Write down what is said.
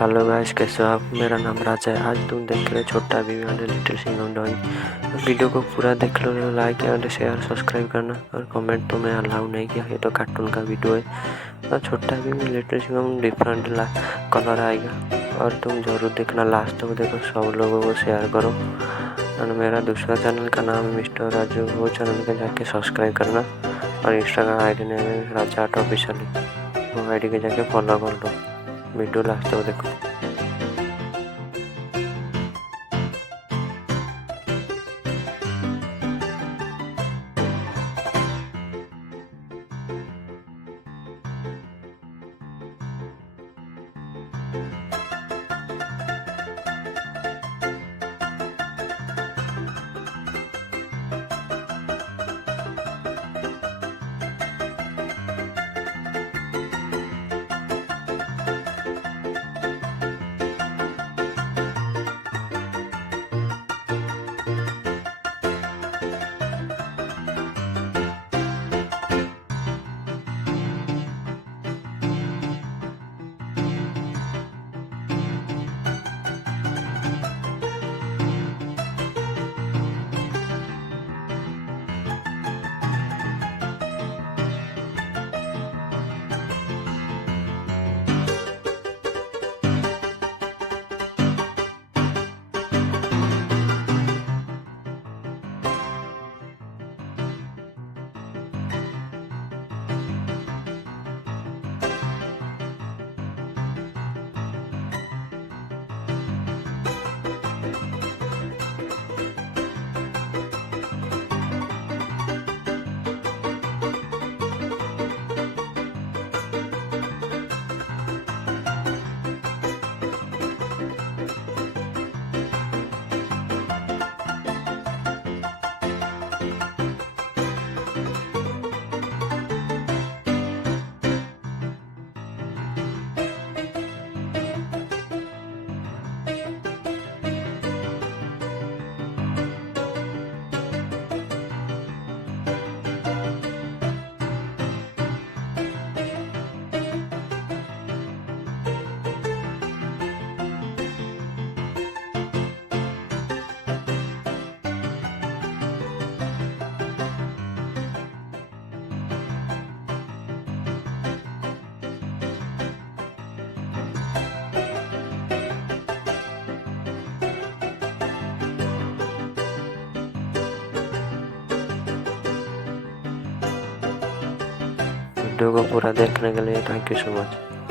Hello guys, कैसे हो आप। मेरा नाम राजा है। आज तुम देख रहे हो छोटा Bhim and little Singham drawing. Video को पूरा देख लो, लाइक एंड शेयर सब्सक्राइब करना, और कमेंट तो मैं अलाउ नहीं किया, ये तो कार्टून का वीडियो है। और छोटा Bhim little Singham different colour आएगा, और तुम जरूर देखना, लास्ट तक देखो, सब लोगों को शेयर करो। और मेरा दूसरा चैनल का नाम है मिस्टर राजू, वो चैनल के जाके सब्सक्राइब करना। और इंस्टाग्राम आई डी नेम है राजा आर्ट ऑफिशियल, वो आई डी के जाके फॉलो कर लो। वीडियो लास्ट तक देखो। वीडियो को पूरा देखने के लिए थैंक यू सो मच।